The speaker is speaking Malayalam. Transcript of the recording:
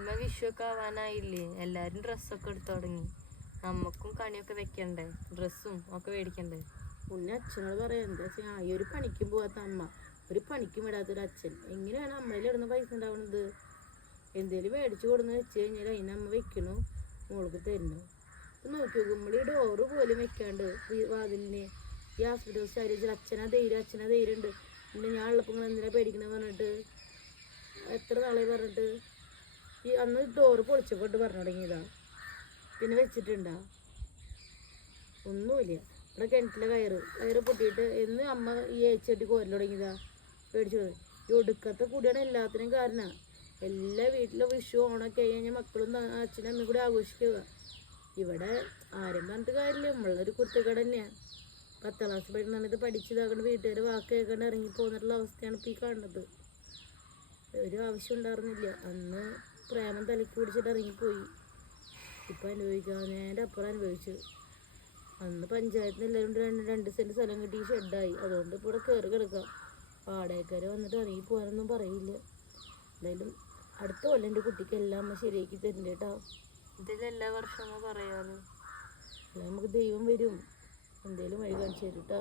അമ്മ വിഷുവൊക്കെ ആവാനായില്ലേ, എല്ലാരും ഡ്രസ്സൊക്കെ എടുത്തു തുടങ്ങി. നമ്മക്കും കണിയൊക്കെ വെക്കണ്ടേ, ഡ്രസ്സും ഒക്കെ മേടിക്കണ്ടേ. ഉണ്ണി അച്ഛനോട് പറയാം, എന്താ വെച്ചാൽ ഈ ഒരു പണിക്കും പോവാത്ത അമ്മ, ഒരു പണിക്കും വിടാത്തൊരു അച്ഛൻ, എങ്ങനെയാണ് അമ്മയിൽ ഇടുന്ന പൈസ ഉണ്ടാവുന്നത്? എന്തേലും മേടിച്ചു കൊടുന്ന് വെച്ച് കഴിഞ്ഞാൽ അതിന് അമ്മ വെക്കണു, മോൾക്ക് തരുന്നു. അപ്പം നോക്കി നോക്കുമ്പോൾ ഈ ഡോറ് പോലും വെക്കാണ്ട് ഈ വാതിലിന് ഈ ഹോസ്പിറ്റൽ സാരി അച്ഛനാ ധൈര്യം ഉണ്ട്. പിന്നെ ഞാൻ ഉള്ളപ്പോൾ നിങ്ങൾ എന്തിനാ പേടിക്കണമെന്ന് പറഞ്ഞിട്ട് എത്ര നാളെ പറഞ്ഞിട്ട് ഈ അന്ന് ഡോറ് പൊളിച്ചപ്പോട്ട് പറഞ്ഞു തുടങ്ങിയതാ. പിന്നെ വെച്ചിട്ടുണ്ടാ ഒന്നുമില്ല. ഇവിടെ കിണറ്റിലെ കയറ് പൊട്ടിയിട്ട് എന്ന് അമ്മ ഈ ഏച്ചട്ടി കോരൽ തുടങ്ങിയതാ. പേടിച്ചു ഈ ഒടുക്കത്തെ കൂടിയാണ് എല്ലാത്തിനും കാരണം. എല്ലാ വീട്ടിലും വിഷു ഓണൊക്കെ കഴിഞ്ഞാൽ മക്കളും അച്ഛനും അമ്മയും കൂടി ആഘോഷിക്കുക. ഇവിടെ ആരും പറഞ്ഞിട്ട് കാര്യമില്ല, നമ്മളൊരു കുരുത്തക്കേട് തന്നെയാണ്. 10ാം ക്ലാസ് പഠിക്കുന്ന സമയത്ത് പഠിച്ചതാകൊണ്ട് വീട്ടുകാർ വാക്ക് കേൾക്കാണ്ട് ഇറങ്ങി പോകുന്നിട്ടുള്ള അവസ്ഥയാണ് ഇപ്പോൾ ഈ കാണുന്നത്. ഒരു ആവശ്യം ഉണ്ടായിരുന്നില്ല, അന്ന് പ്രേമം തലയ്ക്ക് പിടിച്ചിട്ട് ഇറങ്ങിപ്പോയി. ഇപ്പം അനുഭവിക്കാവുന്നതിൻ്റെ അപ്പുറം അനുഭവിച്ചു. അന്ന് പഞ്ചായത്തിന് എല്ലാവരും 2 സെൻറ്റ് സ്ഥലം കിട്ടി ഷെഡായി. അതുകൊണ്ട് ഇപ്പോൾ ഇവിടെ കയറി കിടക്കാം. വാടകക്കാർ വന്നിട്ട് ഇറങ്ങി പോകാനൊന്നും പറയില്ല. എന്തായാലും അടുത്ത കൊല്ലം എൻ്റെ കുട്ടിക്ക് എല്ലാം അമ്മ ശരിയാക്കി തരുന്നുണ്ട് കേട്ടോ. ഇതിലെല്ലാ വർഷവും പറയാറ് നമുക്ക് ദൈവം വരും, എന്തേലും വഴി കാണിച്ചു തരും കേട്ടോ.